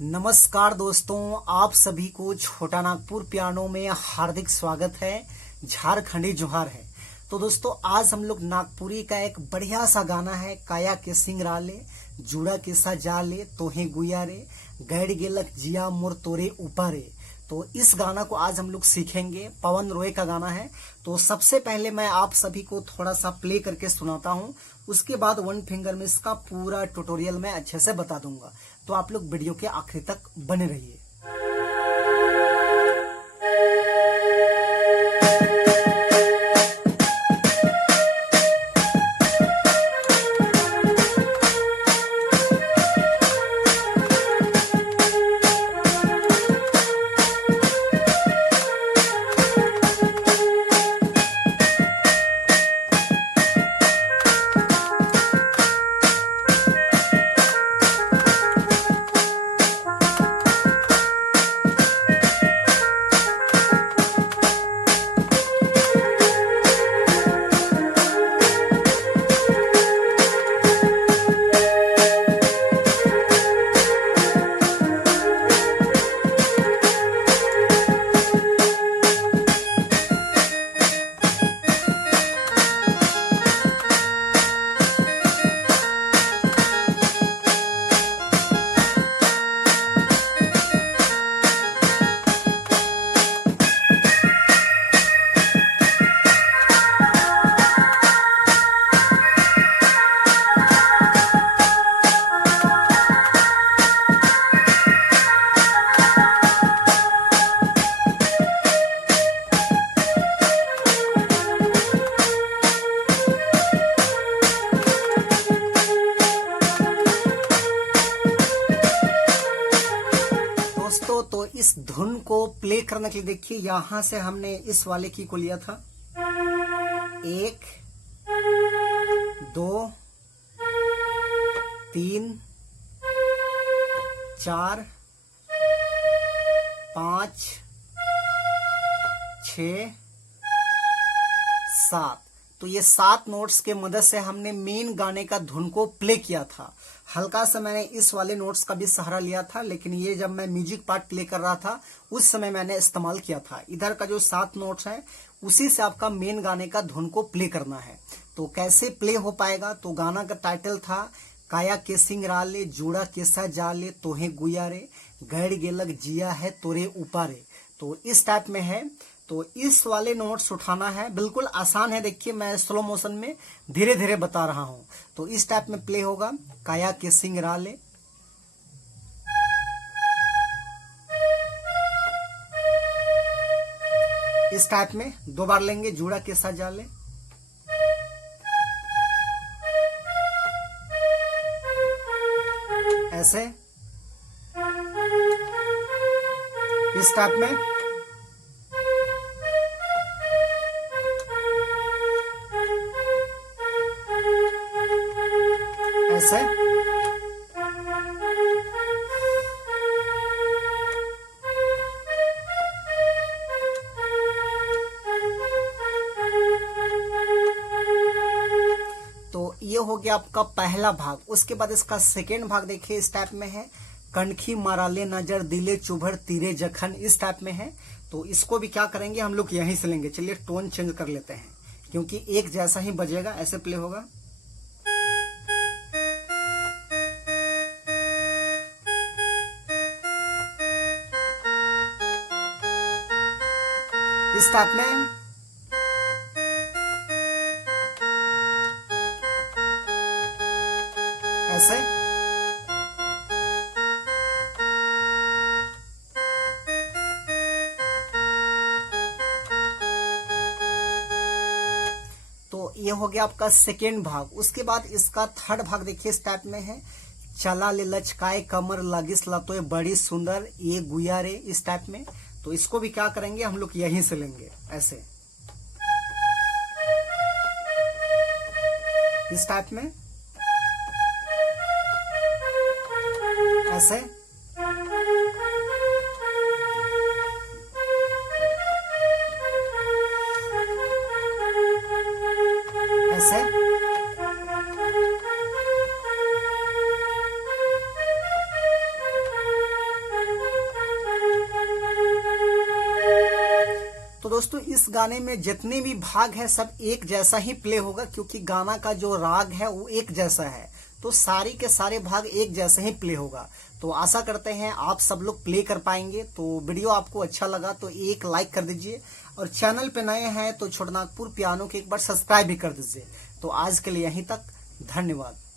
नमस्कार दोस्तों, आप सभी को छोटा नागपुर पियानो में हार्दिक स्वागत है। झारखंडी जोहार है। तो दोस्तों, आज हम लोग नागपुरी का एक बढ़िया सा गाना है, काया के सिंगराले जुड़ा के सा जाले तोहे गुया रे गैड गेलक जिया मोर तोरे ऊपरे। तो इस गाना को आज हम लोग सीखेंगे। पवन रॉय का गाना है। तो सबसे पहले मैं आप सभी को थोड़ा सा प्ले करके सुनाता हूँ, उसके बाद वन फिंगर में इसका पूरा ट्यूटोरियल मैं अच्छे से बता दूंगा। तो आप लोग वीडियो के आखिर तक बने रहिए। दोस्तों, तो इस धुन को प्ले करने के लिए देखिए, यहां से हमने इस वाले की को लिया था। 1 2 3 4 5 6 7। तो ये 7 नोट्स के मदद से हमने मेन गाने का धुन को प्ले किया था। हल्का सा मैंने इस वाले नोट्स का भी सहारा लिया था, लेकिन ये जब मैं म्यूजिक पार्ट प्ले कर रहा था उस समय मैंने इस्तेमाल किया था। इधर का जो 7 नोट्स है उसी से आपका मेन गाने का धुन को प्ले करना है। तो कैसे प्ले हो पाएगा? तो गाना का टाइटल था काया के सिंगराले जुड़ा केसा जाले तोहे गुया रे गैड गेलक जिया है तोरे ऊपरे। तो इस टाइप में है। तो इस वाले नोट्स उठाना है, बिल्कुल आसान है। देखिए, मैं स्लो मोशन में धीरे धीरे बता रहा हूं। तो इस टाइप में प्ले होगा, काया के सिंगराले। इस टाइप में 2 बार लेंगे, जुड़ा के सा जाले। ऐसे इस टाइप में ऐसे। तो ये हो गया आपका पहला भाग। उसके बाद इसका सेकेंड भाग देखिए, इस टाइप में है, कनखी माराले नजर दिले चुभर तीरे जखन। इस टाइप में है। तो इसको भी क्या करेंगे, हम लोग यहीं से लेंगे। चलिए टोन चेंज कर लेते हैं, क्योंकि एक जैसा ही बजेगा। ऐसे प्ले होगा। इस टाइप में ऐसे। तो ये हो गया आपका सेकेंड भाग। उसके बाद इसका थर्ड भाग देखिए, इस टाइप में है, चला ले लचकाए कमर लागिस लतोय बड़ी सुंदर ये गुया रे। इस टाइप में। तो इसको भी क्या करेंगे, हम लोग यहीं से लेंगे। ऐसे इस टाइप में ऐसे। ऐसे दोस्तों इस गाने में जितने भी भाग है सब एक जैसा ही प्ले होगा, क्योंकि गाना का जो राग है वो एक जैसा है, तो सारी के सारे भाग एक जैसे ही प्ले होगा। तो आशा करते हैं आप सब लोग प्ले कर पाएंगे। तो वीडियो आपको अच्छा लगा तो एक लाइक कर दीजिए, और चैनल पे नए हैं तो छोटा नागपुर पियानो के एक बार सब्सक्राइब भी कर दीजिए। तो आज के लिए यहीं तक, धन्यवाद।